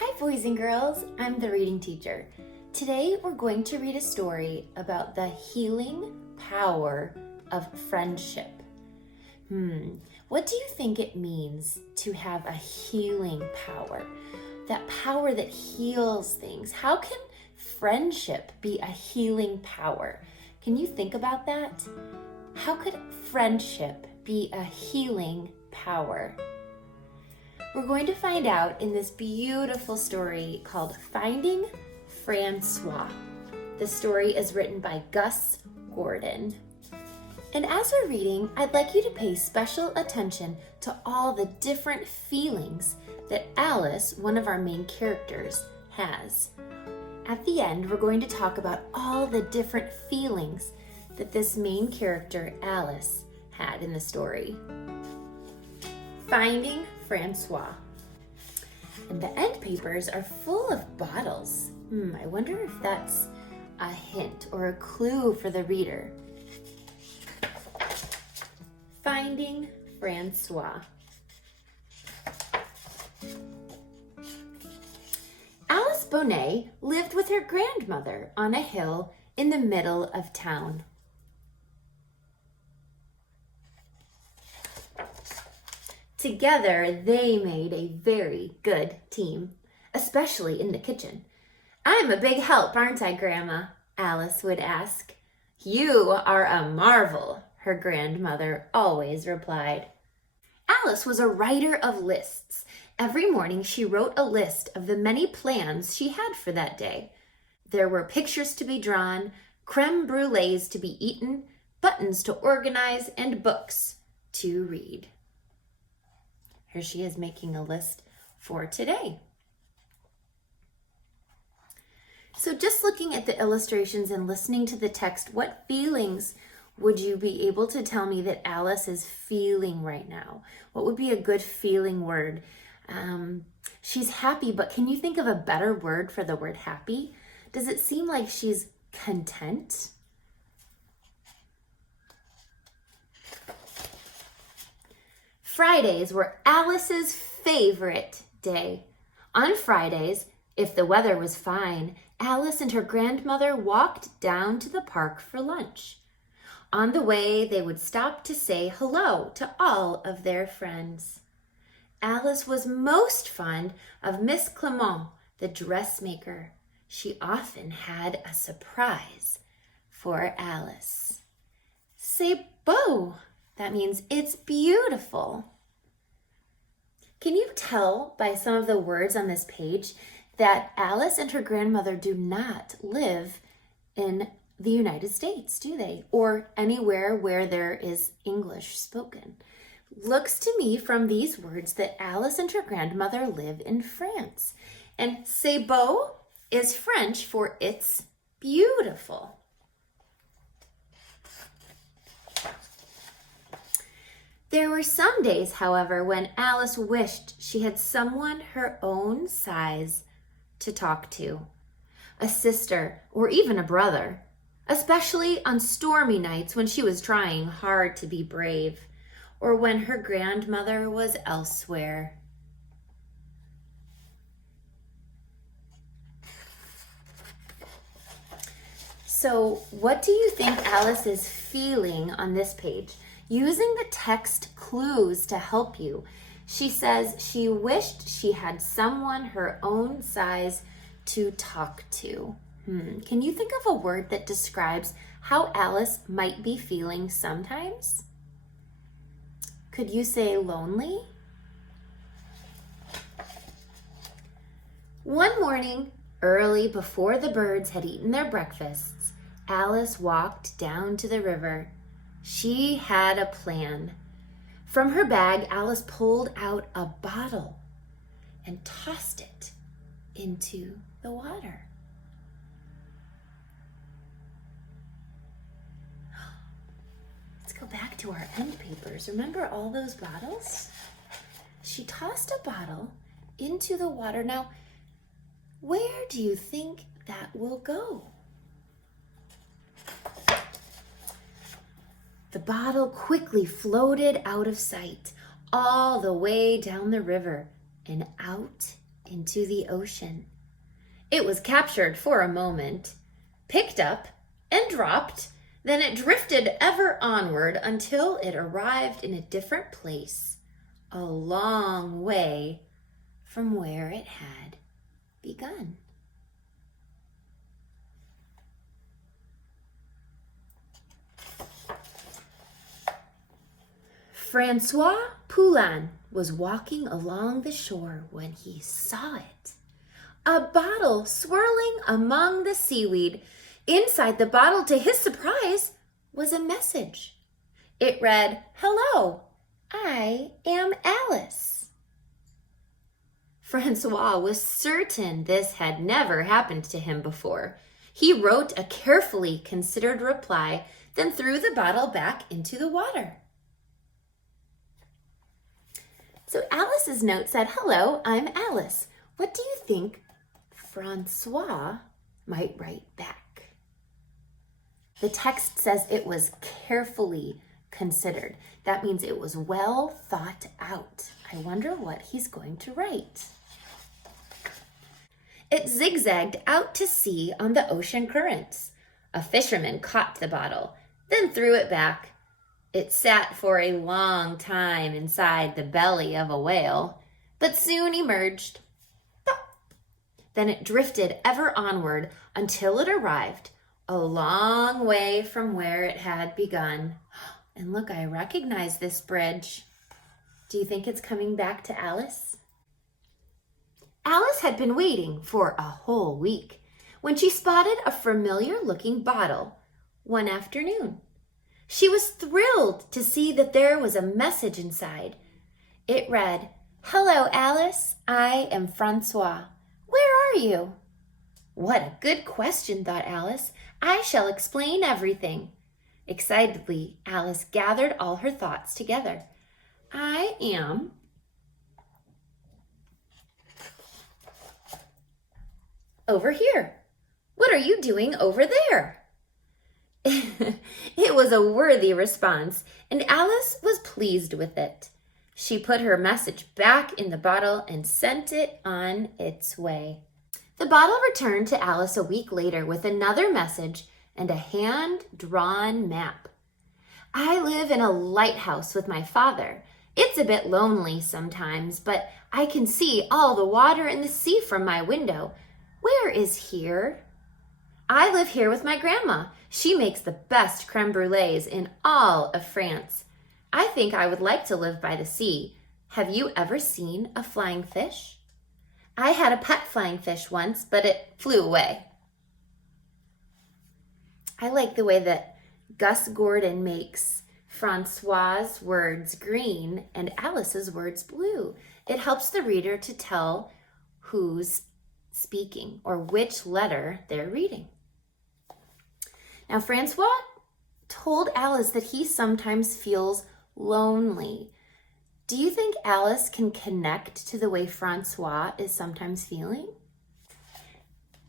Hi boys and girls, I'm the reading teacher. Today we're going to read a story about the healing power of friendship. What do you think it means to have a healing power? That power that heals things. How can friendship be a healing power? Can you think about that? How could friendship be a healing power? We're going to find out in this beautiful story called Finding François. The story is written by Gus Gordon. And as we're reading, I'd like you to pay special attention to all the different feelings that Alice, one of our main characters, has. At the end, we're going to talk about all the different feelings that this main character, Alice, had in the story. Finding François. And the end papers are full of bottles. I wonder if that's a hint or a clue for the reader. Finding François. Alice Bonet lived with her grandmother on a hill in the middle of town. Together, they made a very good team, especially in the kitchen. "I'm a big help, aren't I, Grandma?" Alice would ask. "You are a marvel," her grandmother always replied. Alice was a writer of lists. Every morning she wrote a list of the many plans she had for that day. There were pictures to be drawn, creme brulees to be eaten, buttons to organize, and books to read. Here she is making a list for today. So just looking at the illustrations and listening to the text, what feelings would you be able to tell me that Alice is feeling right now? What would be a good feeling word? She's happy, but can you think of a better word for the word happy? Does it seem like she's content? Fridays were Alice's favorite day. On Fridays, if the weather was fine, Alice and her grandmother walked down to the park for lunch. On the way, they would stop to say hello to all of their friends. Alice was most fond of Miss Clement, the dressmaker. She often had a surprise for Alice. C'est beau. That means it's beautiful. Can you tell by some of the words on this page that Alice and her grandmother do not live in the United States, do they? Or anywhere where there is English spoken. Looks to me from these words that Alice and her grandmother live in France. And c'est beau is French for it's beautiful. There were some days, however, when Alice wished she had someone her own size to talk to. A sister or even a brother, especially on stormy nights when she was trying hard to be brave, or when her grandmother was elsewhere. So, what do you think Alice is feeling on this page? Using the text clues to help you, she says she wished she had someone her own size to talk to. Can you think of a word that describes how Alice might be feeling sometimes? Could you say lonely? One morning, early before the birds had eaten their breakfasts, Alice walked down to the river. She had a plan. From her bag, Alice pulled out a bottle and tossed it into the water. Let's go back to our end papers. Remember all those bottles? She tossed a bottle into the water. Now, where do you think that will go? The bottle quickly floated out of sight, all the way down the river and out into the ocean. It was captured for a moment, picked up and dropped, then it drifted ever onward until it arrived in a different place, a long way from where it had begun. François Poulin was walking along the shore when he saw it. A bottle swirling among the seaweed. Inside the bottle, to his surprise, was a message. It read, "Hello, I am Alice." François was certain this had never happened to him before. He wrote a carefully considered reply, then threw the bottle back into the water. So Alice's note said, "Hello, I'm Alice. What do you think François might write back?" The text says it was carefully considered. That means it was well thought out. I wonder what he's going to write. It zigzagged out to sea on the ocean currents. A fisherman caught the bottle, then threw it back. It sat for a long time inside the belly of a whale, but soon emerged. Then it drifted ever onward until it arrived a long way from where it had begun. And look, I recognize this bridge. Do you think it's coming back to Alice? Alice had been waiting for a whole week when she spotted a familiar-looking bottle one afternoon. She was thrilled to see that there was a message inside. It read, "Hello, Alice. I am François. Where are you?" What a good question, thought Alice. I shall explain everything. Excitedly, Alice gathered all her thoughts together. I am over here. What are you doing over there? It was a worthy response, and Alice was pleased with it. She put her message back in the bottle and sent it on its way. The bottle returned to Alice a week later with another message and a hand-drawn map. I live in a lighthouse with my father. It's a bit lonely sometimes, but I can see all the water and the sea from my window. Where is here? I live here with my grandma. She makes the best creme brulees in all of France. I think I would like to live by the sea. Have you ever seen a flying fish? I had a pet flying fish once, but it flew away. I like the way that Gus Gordon makes François' words green and Alice's words blue. It helps the reader to tell who's speaking or which letter they're reading. Now, François told Alice that he sometimes feels lonely. Do you think Alice can connect to the way François is sometimes feeling?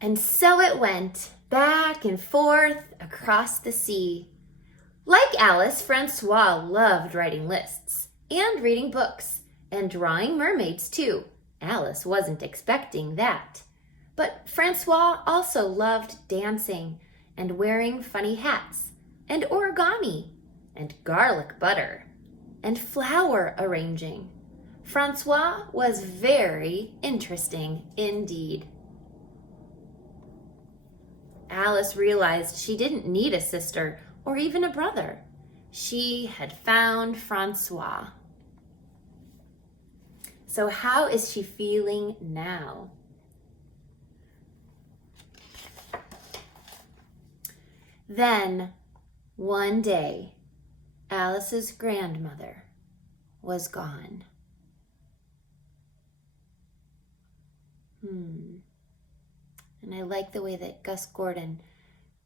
And so it went, back and forth across the sea. Like Alice, François loved writing lists and reading books and drawing mermaids too. Alice wasn't expecting that. But François also loved dancing and wearing funny hats and origami and garlic butter and flower arranging. François was very interesting indeed. Alice realized she didn't need a sister or even a brother. She had found François. So how is she feeling now? Then, one day, Alice's grandmother was gone. And I like the way that Gus Gordon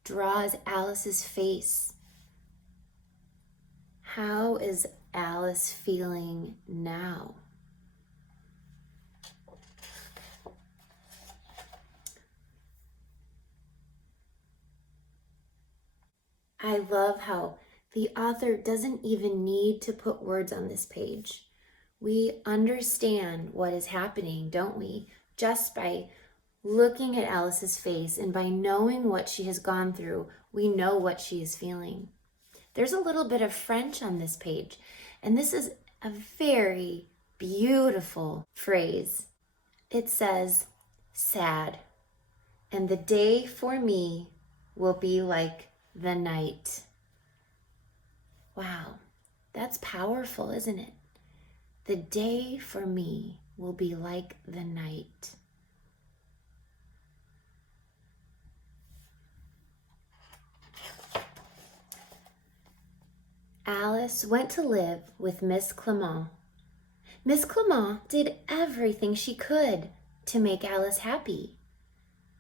draws Alice's face. How is Alice feeling now? I love how the author doesn't even need to put words on this page. We understand what is happening, don't we? Just by looking at Alice's face and by knowing what she has gone through, we know what she is feeling. There's a little bit of French on this page, and this is a very beautiful phrase. It says, sad, and the day for me will be like the night. Wow, that's powerful, isn't it? The day for me will be like the night. Alice went to live with Miss Clement. Miss Clement did everything she could to make Alice happy.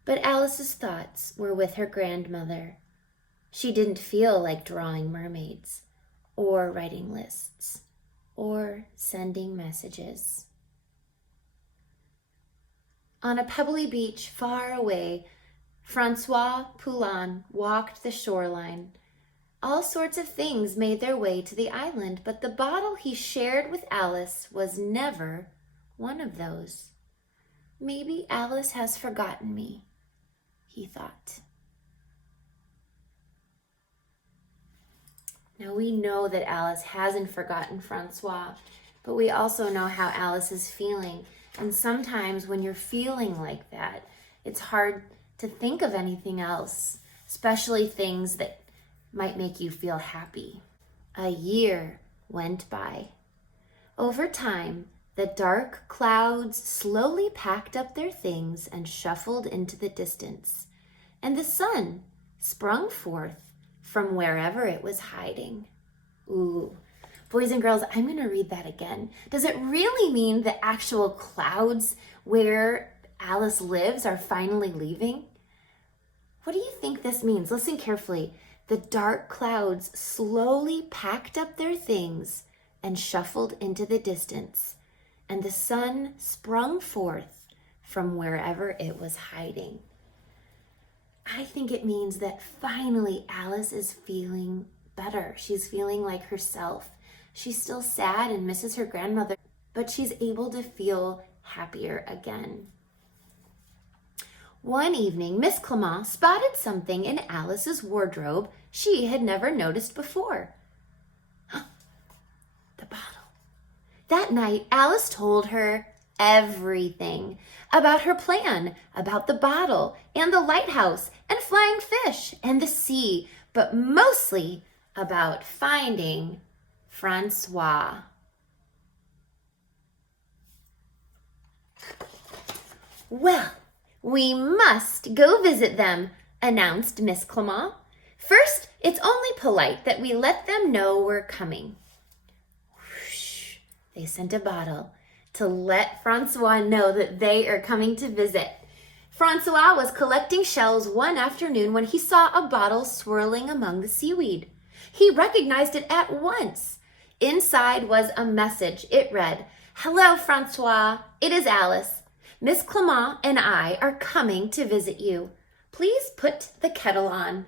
But Alice's thoughts were with her grandmother. She didn't feel like drawing mermaids, or writing lists, or sending messages. On a pebbly beach far away, François Poulin walked the shoreline. All sorts of things made their way to the island, but the bottle he shared with Alice was never one of those. Maybe Alice has forgotten me, he thought. Now we know that Alice hasn't forgotten François, but we also know how Alice is feeling. And sometimes when you're feeling like that, it's hard to think of anything else, especially things that might make you feel happy. A year went by. Over time, the dark clouds slowly packed up their things and shuffled into the distance, and the sun sprung forth from wherever it was hiding. Ooh, boys and girls, I'm going to read that again. Does it really mean the actual clouds where Alice lives are finally leaving? What do you think this means? Listen carefully. The dark clouds slowly packed up their things and shuffled into the distance, and the sun sprung forth from wherever it was hiding. I think it means that finally Alice is feeling better. She's feeling like herself. She's still sad and misses her grandmother, but she's able to feel happier again. One evening, Miss Clement spotted something in Alice's wardrobe she had never noticed before. The bottle. That night, Alice told her everything about her plan, about the bottle and the lighthouse and flying fish and the sea, but mostly about finding François. Well, we must go visit them, announced Miss Clement. First, it's only polite that we let them know we're coming. Whoosh, they sent a bottle to let François know that they are coming to visit. François was collecting shells one afternoon when he saw a bottle swirling among the seaweed. He recognized it at once. Inside was a message. It read, "Hello, François. It is Alice. Miss Clement and I are coming to visit you. Please put the kettle on."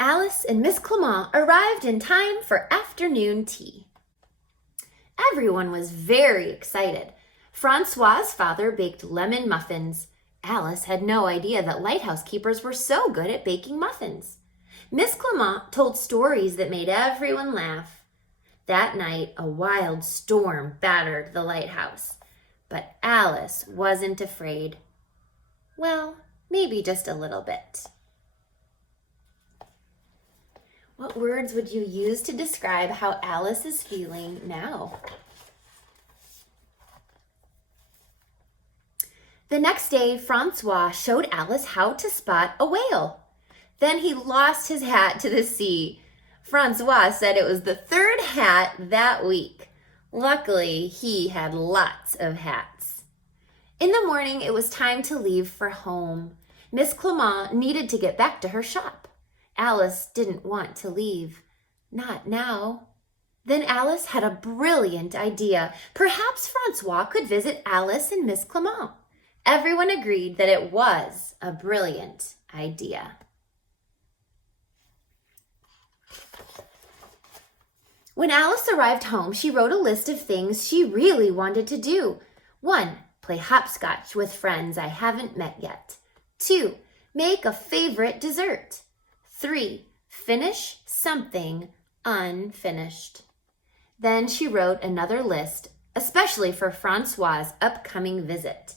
Alice and Miss Clement arrived in time for afternoon tea. Everyone was very excited. François's father baked lemon muffins. Alice had no idea that lighthouse keepers were so good at baking muffins. Miss Clement told stories that made everyone laugh. That night, a wild storm battered the lighthouse, but Alice wasn't afraid. Well, maybe just a little bit. What words would you use to describe how Alice is feeling now? The next day, François showed Alice how to spot a whale. Then he lost his hat to the sea. François said it was the third hat that week. Luckily, he had lots of hats. In the morning, it was time to leave for home. Miss Clement needed to get back to her shop. Alice didn't want to leave. Not now. Then Alice had a brilliant idea. Perhaps François could visit Alice and Miss Clement. Everyone agreed that it was a brilliant idea. When Alice arrived home, she wrote a list of things she really wanted to do. 1. Play hopscotch with friends I haven't met yet. 2. Make a favorite dessert. 3. Finish something unfinished. Then she wrote another list, especially for François' upcoming visit.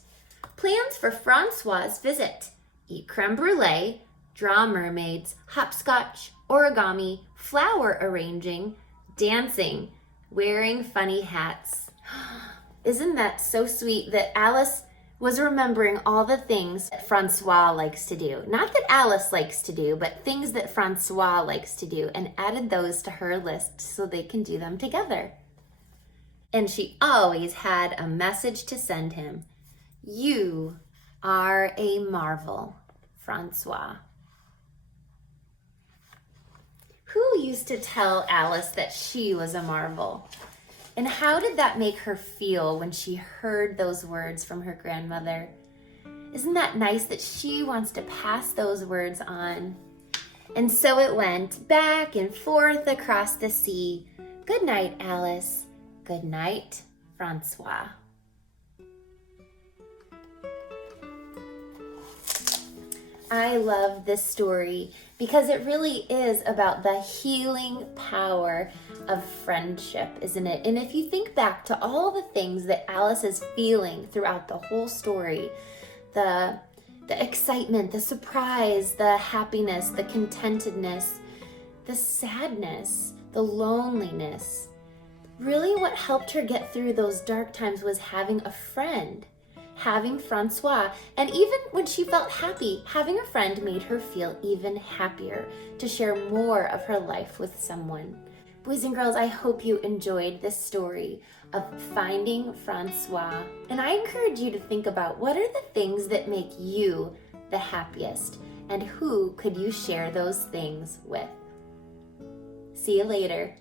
Plans for François' visit: eat creme brulee, draw mermaids, hopscotch, origami, flower arranging, dancing, wearing funny hats. Isn't that so sweet that Alice was remembering all the things that François likes to do? Not that Alice likes to do, but things that François likes to do, and added those to her list so they can do them together. And she always had a message to send him. You are a marvel, François. Who used to tell Alice that she was a marvel? And how did that make her feel when she heard those words from her grandmother? Isn't that nice that she wants to pass those words on? And so it went back and forth across the sea. Good night, Alice. Good night, François. I love this story because it really is about the healing power of friendship, isn't it? And if you think back to all the things that Alice is feeling throughout the whole story, the excitement, the surprise, the happiness, the contentedness, the sadness, the loneliness, really what helped her get through those dark times was having a friend. Having François, and even when she felt happy, having a friend made her feel even happier to share more of her life with someone. Boys and girls, I hope you enjoyed this story of finding François, and I encourage you to think about what are the things that make you the happiest, and who could you share those things with? See you later.